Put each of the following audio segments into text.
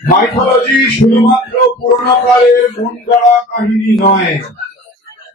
Mythology শুধুমাত্র পুরোনো কালের মন গড়া কাহিনী নয়।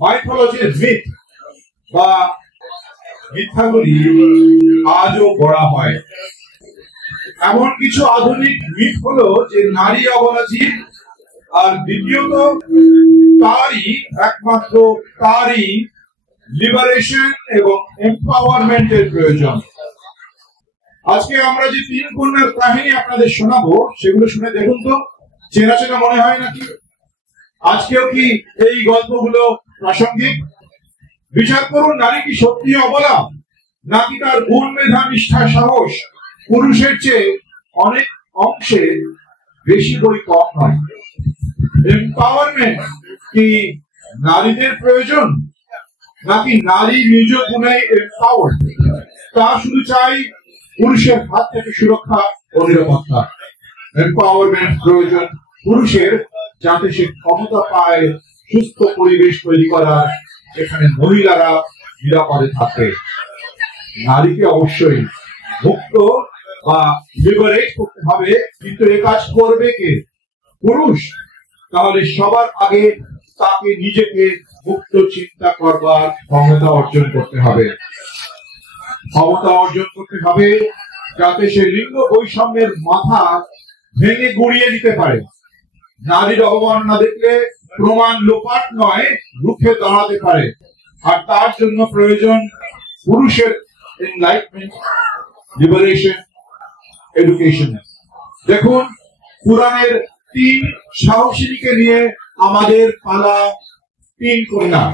মাইথোলজির মিথ বা মিথ্যাগুলি আজও গড়া হয়। এমন কিছু আধুনিক মিথ হলো যে নারী অবলাজীব, আর দ্বিতীয়ত তারই লিবারেশন এবং এম্পাওয়ারমেন্টের প্রয়োজন। আজকে আমরা যে 3 কন্যার কাহিনী আপনাদের শোনাবো, সেগুলো শুনে দেখুন তো চেনা চেনা মনে হয় নাকি? আজকেও কি এই গল্পগুলো প্রাসঙ্গিক? বিচার করুন, নারী কি সত্যি অবলা, নাকি তার গুণ, মেধা, নিষ্ঠা, সাহস পুরুষের চেয়ে অনেক অংশে বেশি বই কম নয়? এম্পাওয়ারমেন্ট কি নারীদের প্রয়োজন, নাকি নারী নিজ গুণে এম্পাওয়ার্ড? তা শুধু চাই পুরুষের হাত থেকে সুরক্ষা ও নিরাপত্তা। এম্পাওয়ারমেন্ট প্রয়োজন পুরুষের, যাতে সে ক্ষমতা পায় সুস্থ পরিবেশ তৈরি করার, যেখানে মহিলারা নিরাপদে থাকে। নারীকে অবশ্যই মুক্ত বা লিবারেট করতে হবে, কিন্তু এ কাজ করবে কে? পুরুষ। তাহলে সবার আগে তাকে নিজেকে মুক্ত চিন্তা করবার ক্ষমতা অর্জন করতে হবে। যাতে সে লিঙ্গ বৈষম্যের মাথা ভেঙে গুড়িয়ে দিতে পারে। নারীর অবমাননা দেখলে প্রমাণ লোপাট নয়, রুখে দাঁড়াতে পারে। আর তার জন্য প্রয়োজন পুরুষের এনলাইটমেন্ট, লিবারেশন, এডুকেশন। দেখুন, পুরাণের 3 সাহসীকে নিয়ে আমাদের পালা 3 কন্যা।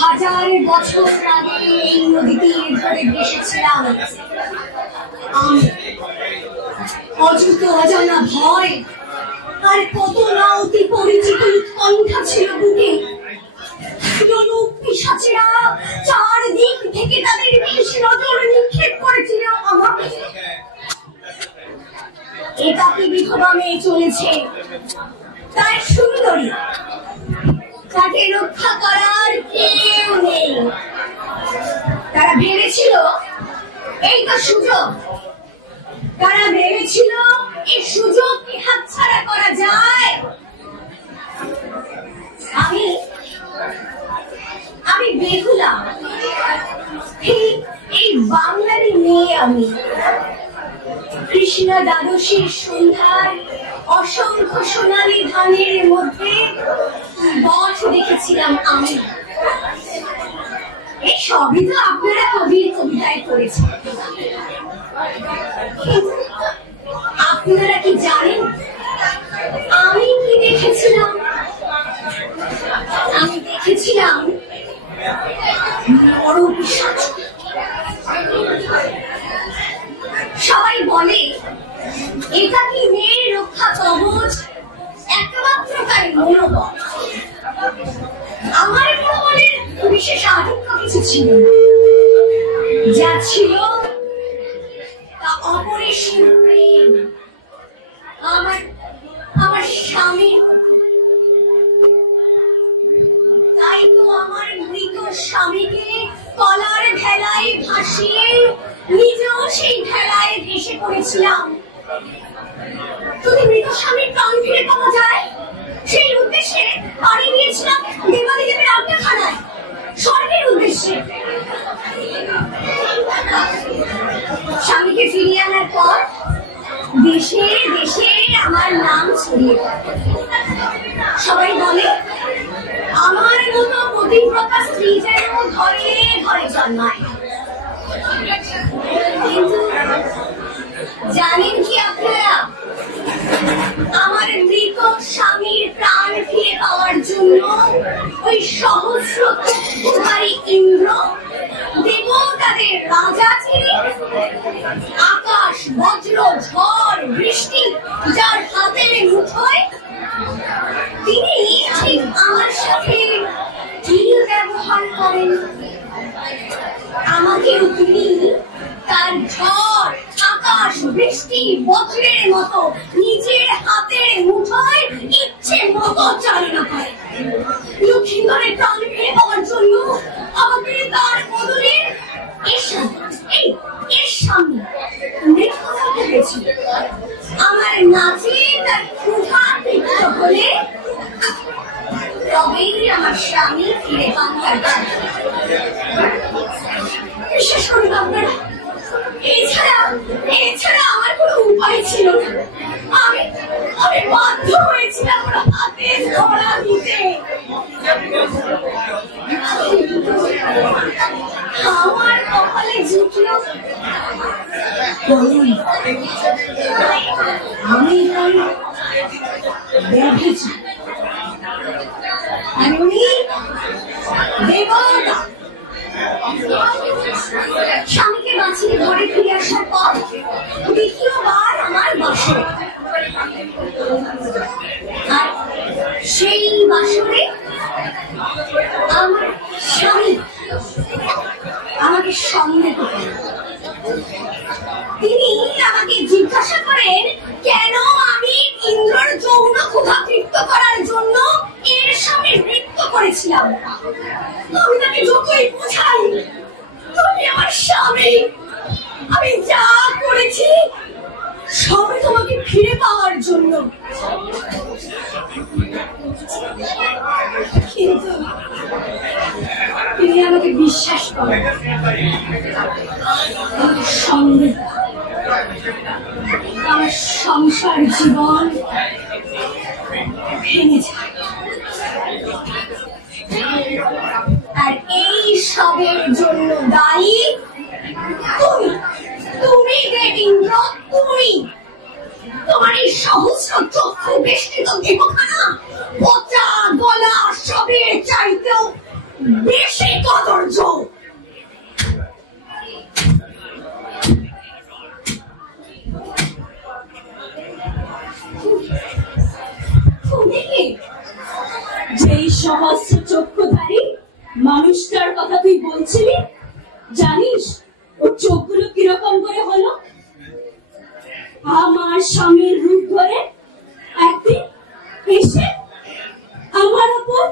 হাজার বছর আগে এই নদী তীর ধরে ভেসেছিলাম আমি। অযুত অজানা ভয় আর কত না অতি পরিচিত উৎকণ্ঠা ছিল বুকে। পিশাচেরা চারদিক থেকে তাদের বিষ নজর নিক্ষেপ করেছিল আমাকে। একাকী বিধবা মেয়ে চলেছে, তার সুন্দরী, তাকে রক্ষা করার কেউ নেই। তারা ভেবেছিল এই তো সুযোগ, তারা ভেবেছিল এই সুযোগকে হাতছাড়া করা যায়। আমি বেহুলা, এই বাংলারই মেয়ে আমি। কৃষ্ণা দ্বাদশীর সন্ধ্যার অসংখ্য সোনালী ধানের মধ্যে বট দেখেছিলাম আমি। এই সবই তো আপনারা কবির কবিতায় করেছেন। আপনারা কি জানেন আমি কি দেখেছিলাম? আমি দেখেছিলাম নরপিশাচ। সবাই বলে এটা কি মেয়ের রক্ষা কবচ, একমাত্র তার মনোবল। আমার মনোবলের বিশেষ আধিক্য কিছু ছিল না, যা ছিল তা অপরিসীম প্রেম। আমার স্বামীর, তাই তো আমার মৃত স্বামীকে কলার ভেলায় ভাসিয়ে নিজেও সেই ভেলায় ভেসে পড়েছিলাম। যদি মৃত স্বামীর প্রাণ ফিরে পাওয়া যায়, সেই উদ্দেশ্যে পাড়ি দিয়েছিলাম দেবাদিদেবের আড্ডাখানায়, স্বর্গের উদ্দেশ্যে। স্বামীকে ফিরিয়ে আনার পর দেশে দেশে আমার নাম ছড়িয়ে সবাই বলে আমার মতো পতিব্রতা স্ত্রী যেন ঘরে ঘরে জন্মায়। কিন্তু জানেন কি আপনারা, আমার মৃত স্বামীর প্রাণ ফিরে পাওয়ার জন্য ওই সহস্রধারী ইন্দ্র, দেবতাদের রাজা ছিলেন। আকাশ, বজ্র, ঝড়, বৃষ্টি যার হাতের মুঠোয়, তিনি আগেও তিনি তার ঝড় আকাশ বৃষ্টি বজ্রের মতো নিজের হাতের মুঠোয় ইচ্ছে মতো চালনা করে। লক্ষ্মীধরের প্রাণ ফিরে পাওয়ার জন্য আমাকে তার বদলে এর সামনে নৃত্য করতে হয়েছিল। আমার নাচে তার ক্ষুধা তৃপ্ত হলে তবেই আমার স্বামী ফিরে পান তার কাছে। বিশেষ করে আপনারা এছাড়া আমার কোনো উপায় ছিল না। আমি বাধ্য হয়েছিলাম ওর হাতে ধরা দিতে। আমার কপালে জুটল আমি ভেবেছি স্বামীকে বাঁচিয়ে ঘরে ফিরে আসার পর দ্বিতীয়বার আমার বাসর। আর সেই বাসরে আমার স্বামী আমাকে সন্দেহ করেন। তিনি আমাকে জিজ্ঞাসা করেন কেন আমি ইন্দ্রর যৌন ক্ষুধা তৃপ্ত করার জন্য এর সামনে নৃত্য করেছিলাম। আমি তাকে যতই বোঝাই তুমি আমার স্বামী, আমি যা করেছি সবই তোমাকে ফিরে পাওয়ার জন্য। কিন্তু তিনি আমাকে বিশ্বাস করেন। সন্দেহ আমার সংসার জীবন ভেঙে যায়। আর এই সবের জন্য দায়ী তুমি ইন্দ্র। তুমি তোমার এই সহস্র চক্ষু বেষ্টিত দেহখানা পচা গলা সবের চাইতেও বেশি কদর্য। যেই সহস্র চক্ষুধারী মানুষটার কথা তুই বলছিলি, জানিস ওর চোখগুলো কিরকম করে হলো? আমার স্বামীর রূপ ধরে একদিন এসে আমার উপর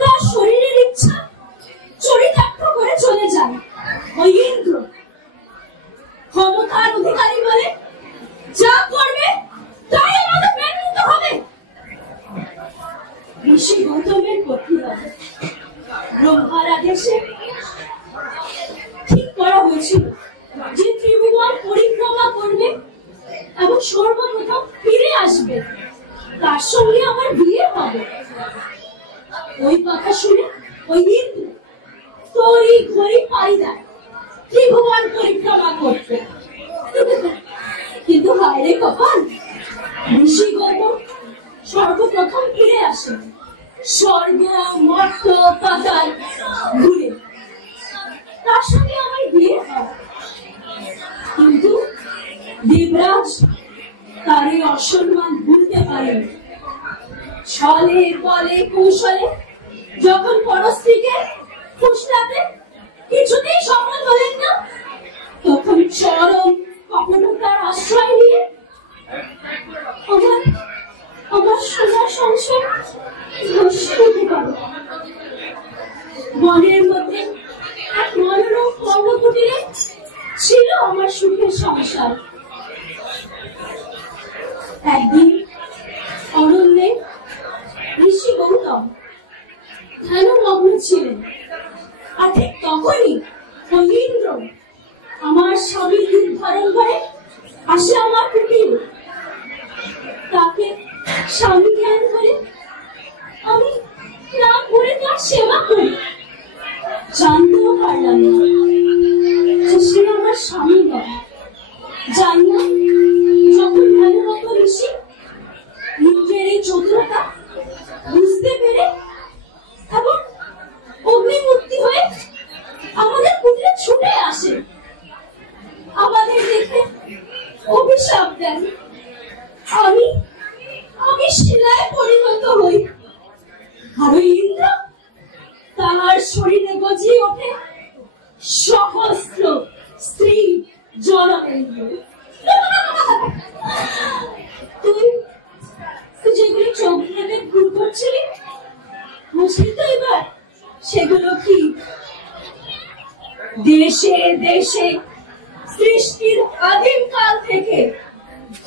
তার শরীরের ইচ্ছা চরিতার্থ করে চলে যায়। ওই ইন্দ্র ক্ষমতার অধিকারী বলে যা করবে তাই আমাদের মেনে নিতে হবে। ঋষি গৌতমের প্রতিবাদ ব্রহ্মার আদেশে ঠিক করা হয়েছিল যে ত্রিভুবন পরিক্রমা করবে এবং সর্বপ্রথম ফিরে আসবে, তার সঙ্গে আমার বিয়ে হবে। ওই কথা শুনে ওই ইন্দ্র তরি ঘড়ি পাই দেয় ত্রিভুবন পরিক্রমা করতে। কিন্তু হায় রে কপাল, ঋষি গৌতম সর্বপ্রথম ফিরে আসে স্বর্গ মর্ত পাতাল ঘুরে, তার সঙ্গে আমার বিয়ে হয়। কিন্তু দেবরাজ তার এই অসম্মান ভুলতে পারেন। ছলে বলে কৌশলে যখন পরস্ত্রীকে ফুসলাতে কিছুতেই সফল হলেন না, তখন চরম কপটতার আশ্রয় নিয়ে আমার সোজা সংসার ধ্বংস হতে পারে। বনের মধ্যে এক মনোরম পর্ণকুটিরে ছিল আমার সুখের সংসার। একদিন অরণ্যে ঋষি গৌতম ধ্যানমগ্ন ছিলেন। আর ঠিক তখনই ওই ইন্দ্র আমার স্বামীর রূপ ধারণ করে আসে আমার কুটিরে। তাকে স্বামী ধ্যান করে আমি না করে তার সেবা করি। জানতেও পারলাম না যে সে আমার স্বামী নয়। জানি না যখন ধ্যানরত ঋষি ইন্দ্রের এই চতুরতা বুঝতে পেরে এবং অগ্নিমূর্তি হয়ে আমাদের কুটিরে ছুটে আসে, আমাদের দেখে অভিশাপ দেন। আমি শিলায় পরিণত হই। আর ইন্দ্র তাহার শরীরে গজিয়ে ওঠে সহস্র চাইবে। তুই যেগুলো চোখ ভেবে ভুল করছিলি, বুঝলি তো এবার সেগুলো কি? দেশে দেশে সৃষ্টির আদিম কাল থেকে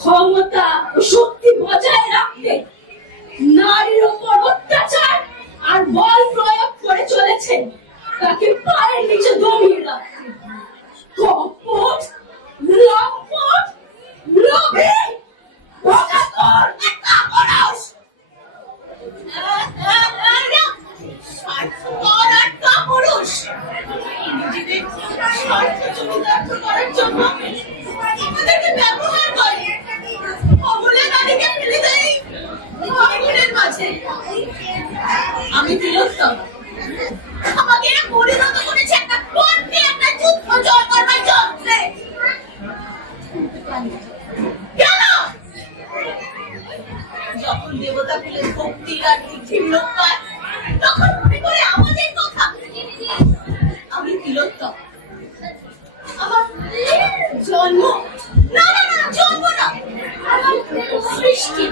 ক্ষমতা ও শক্তি বজায় রাখতে নারীর উপর অত্যাচার আর বল প্রয়োগ করে চলেছে, তাকে পায়ের নিচে দমিয়ে রাখতে। কপট, লম্পট, লোভী, প্রজাতর একটা মানুষ। স্বার্থপর একটা পুরুষ নিজেদের স্বার্থ চরিতার্থ করার জন্য আমাদেরকে ব্যবহার করে। অমূল্য নারীকে ফেলে দেয় আগুনের মাঝে। আমি তিলোত্তম, আমাকে এরা পরিণত করেছে একটা কর্মী, একটা যুদ্ধ জয় করবার যন্ত্রে। কেন? যখন দেবতা পেলে ভক্তি আর বুদ্ধির লোক পায়, তখন মনে করে আমাদের কথা। আমি তিলোত্তম, আমার জন্ম না না না জন্ম না, আমার সৃষ্টি।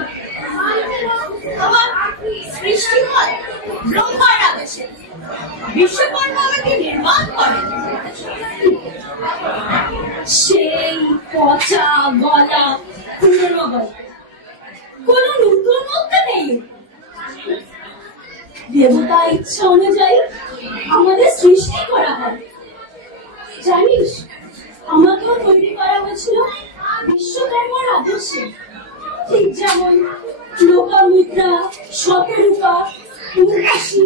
আমার সৃষ্টি হয় ব্রহ্মার আদেশে। বিশ্বকর্মা আমাকে নির্মাণ করেন। সেই পচা গলা পুরনো গল্প, কোন নতুনত্ব নেই। দেবতা ইচ্ছা অনুযায়ী আমাদের সৃষ্টি করা হয়। জানিস, আমাকেও তৈরি করা হয়েছিল বিশ্বকর্মার আদর্শে। ঠিক যেমন লোপামুদ্রা, শতরূপা, উর্বশী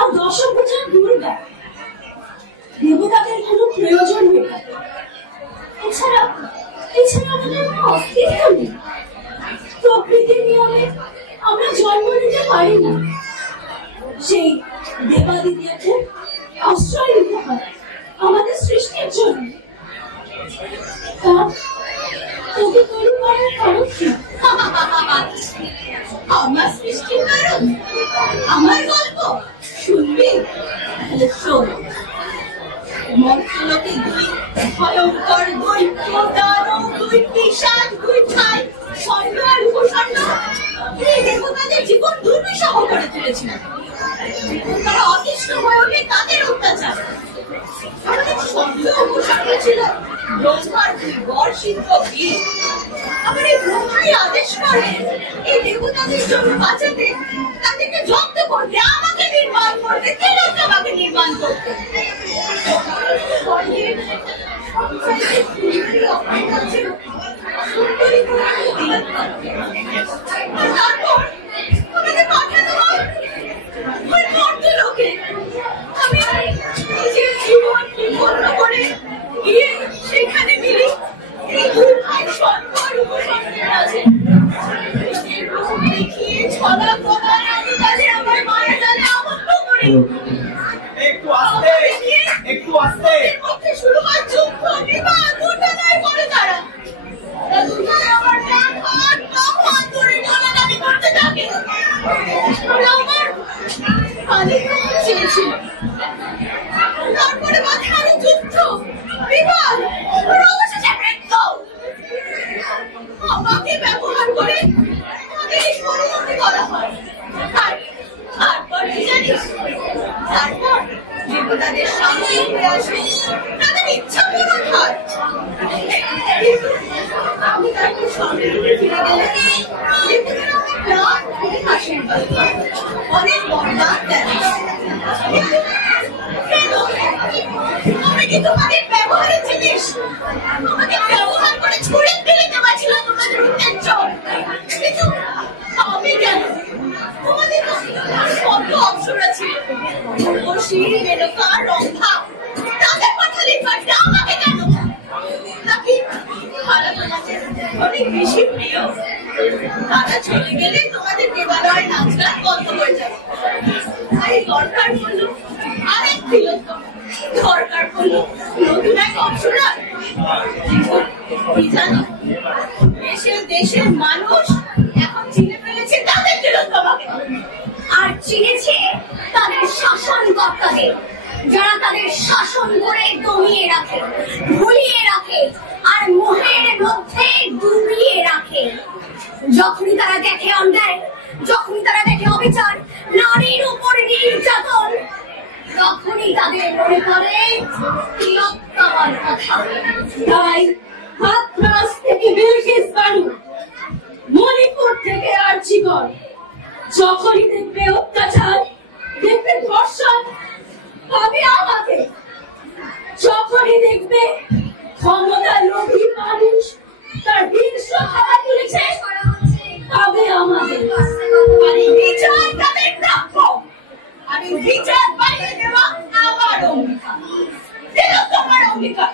আর দশভুজা দুর্গা দেবতাদের কোনো প্রয়োজন নেই। এছাড়া আমাদের কোনো অস্তিত্ব নেই। প্রকৃতির নিয়মে আমরা জন্ম নিতে পারি না। সেই দেবাদিদেবকে আশ্রয় নিতে হয় আমাদের সৃষ্টির জন্য। তোকে তৈরি করার কারণ কি? আমার সৃষ্টির কারণ আমার গল্প শুনবি? শোন। মন্ত্রলোকে দুই ভয়ঙ্কর দৈত্য, দানব, দুই পিশাচ, দুই ঠাই, স্বর্ণ আর উপস্বর্ণ এই দেবতাদের জীবন দুর্বিষহ করে তুলেছিল। তারা অতিষ্ঠ হয়ে ওঠে তাদের অত্যাচার। আমাদের স্বর্ণ উপস্বর্ণ ছিল ব্রহ্মার দুই বর্ষিত বীর। আমার এই ব্রহ্মাই আদেশ করে এই দেবতাদের জন্য বাঁচাতে, তাদেরকে জব্দ করতে, আমাকে নির্মাণ করতে, তিলোত্তমাকে নির্মাণ করতে। তারপর আমাকে পাঠানো হয় ওই মর্তলোকে। আমি নিজের জীবন বিপন্ন করে গিয়ে সেখানে মিলি এই দুই ভাই স্বর্ণ আর উপস্বর্ণের মাঝে। দেখিয়ে ছলা গলা রাজুদালে আমার মায়ের জালে আবদ্ধ করে। একটু আস্তে, একটু আস্তে। মধ্যে শুরু হয় যুদ্ধ, বিবাদ, দুটানায় করে তারা। আমার ডান হাত বাম হাত ধরে টানাটানি করতে থাকে। আমার মালিক চেয়েছিল। তারপরে মাথায় আরো যুদ্ধ, বিবাদ, অবশেষে মৃত্যু। আমাকে ব্যবহার করে তাদের পরিণতি করা হয়। তারপর কি জানিস? তারপর দেবতাদের সামনে উঠে আসে, তাদের ইচ্ছা পূরণ হয়। আমি তারপর সামনে ফিরে গেলে দেবতারা আমার প্রাণ খুলে আশীর্বাদ করে, অনেক বরদান দেন। আমি কি তোমাদের ব্যবহারের জিনিস? আমাকে ব্যবহার করে ছুড়ে ফেলে দেওয়া ছিল তোমাদের উদ্দেশ্য। কিন্তু আমি কেন? তোমাদের কত অপসরা ছিল, উর্বশী, মেনকা, রম্ভা, তাদের পাঠালি পাঠটা আমাকে কেন? নাকি তারা তোমাদের অনেক বেশি প্রিয়? তারা চলে গেলে তোমাদের দেবালয় নাচ গান বন্ধ হয়ে যাবে। তাই দরকার পড়লো আরেক তিলোত্তম, দরকার পড়লো নতুন এক অপসরা। কি জানো, দেশের মানুষ এখন চিনে ফেলেছে তাদের তিলোত্তমাকে, আর চিনেছে তাদের শাসনকর্তাদের, যারা তাদের শাসন করে দমিয়ে রাখে, ভুলিয়ে রাখে আর আমার কথা। তাই হাতরাস থেকে বিলকিস বানু, মণিপুর থেকে আর্চিকর, যখনই দেখবে অত্যাচার, দেখবে ধর্ষণ, পাবে আমাকে। যখনই দেখবে ক্ষমতা লোভী মানুষ তার হিংস খাওয়া তুলেছে, পাবে আমাদের। আমি বিচার তাদের প্রাপ্য, আমি বিচার বানিয়ে দেওয়া আমার অঙ্গীকার। তোমার অঙ্গীকার